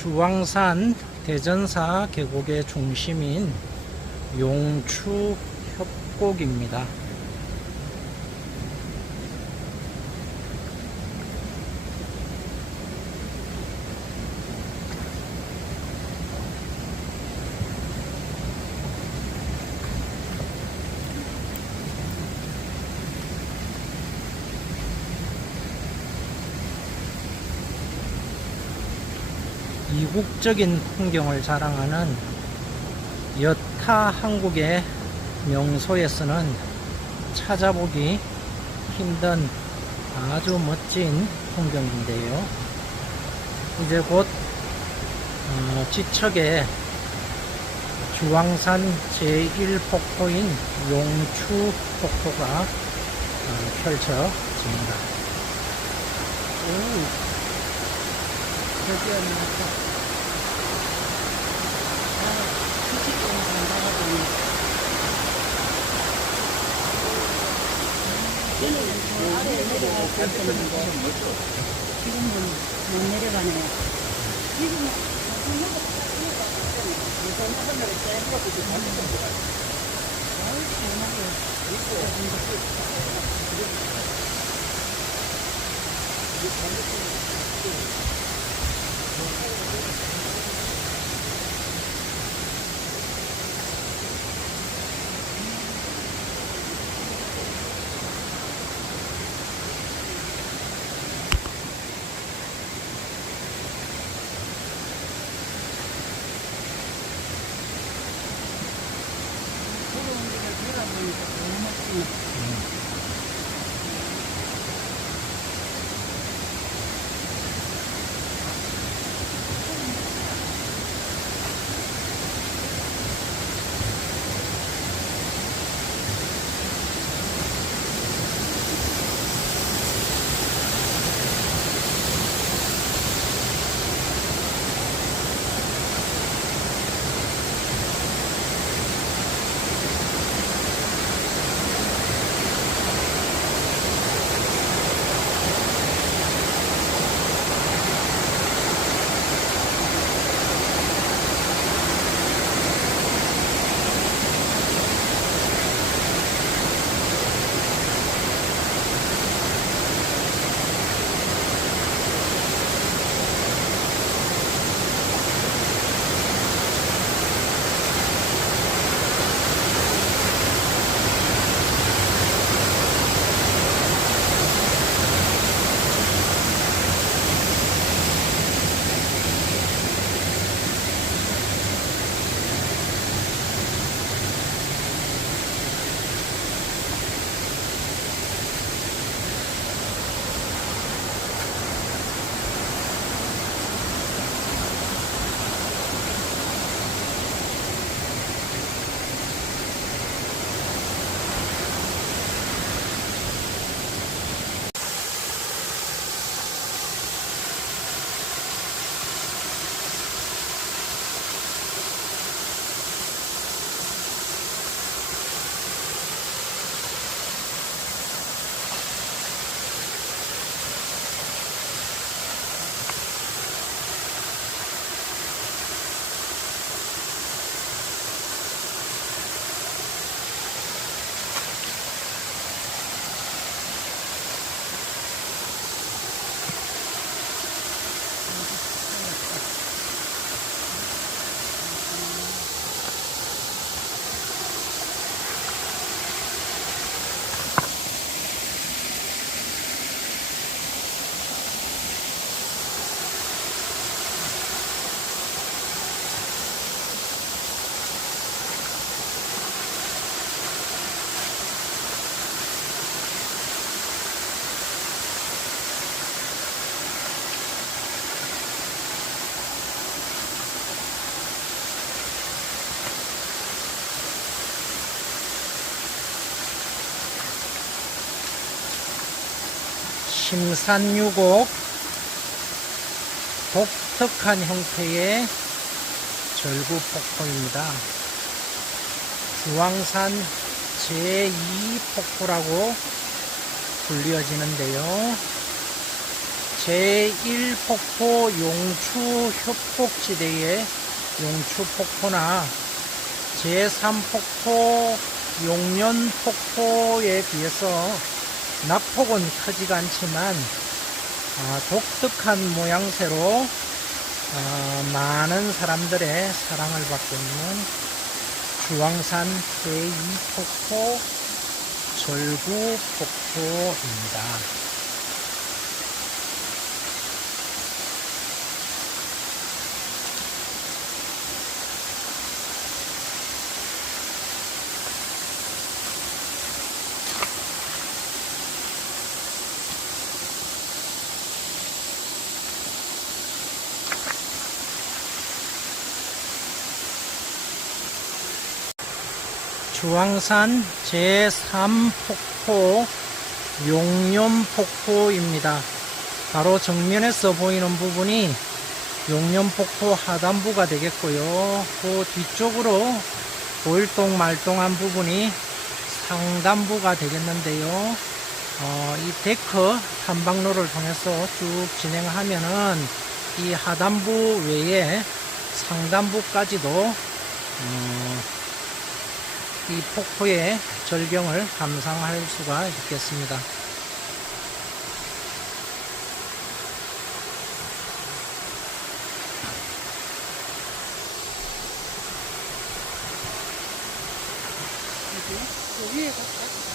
주왕산 대전사 계곡의 중심인 용추 협곡입니다. 이국적인 풍경을 자랑하는 여타 한국의 명소에서는 찾아보기 힘든 아주 멋진 풍경인데요. 이제 곧 어, 지척에 주왕산 제1폭포인 용추 폭포가 어, 펼쳐집니다. 오, 드디어 나왔 다. 지금은 못 내려가네요. Максима. 심산유곡 독특한 형태의 절구 폭포입니다. 주왕산 제2폭포라고 불리어지는데요. 제1폭포 용추 협곡지대의 용추폭포나 제3폭포 용련폭포에 비해서 낙폭은 크지가 않지만 아, 독특한 모양새로 아, 많은 사람들의 사랑을 받고 있는 주황산 제2폭포 절구폭포입니다. 주황산 제3폭포 용념폭포입니다. 바로 정면에서 보이는 부분이 용념폭포 하단부가 되겠고요. 그 뒤쪽으로 보일동 말동한 부분이 상단부가 되겠는데요. 어, 이 데크 탐방로를 통해서 쭉 진행하면은 이 하단부 외에 상단부까지도 어, 이 폭포의 절경을 감상할 수가 있겠습니다. 여기 그 위에 갈까?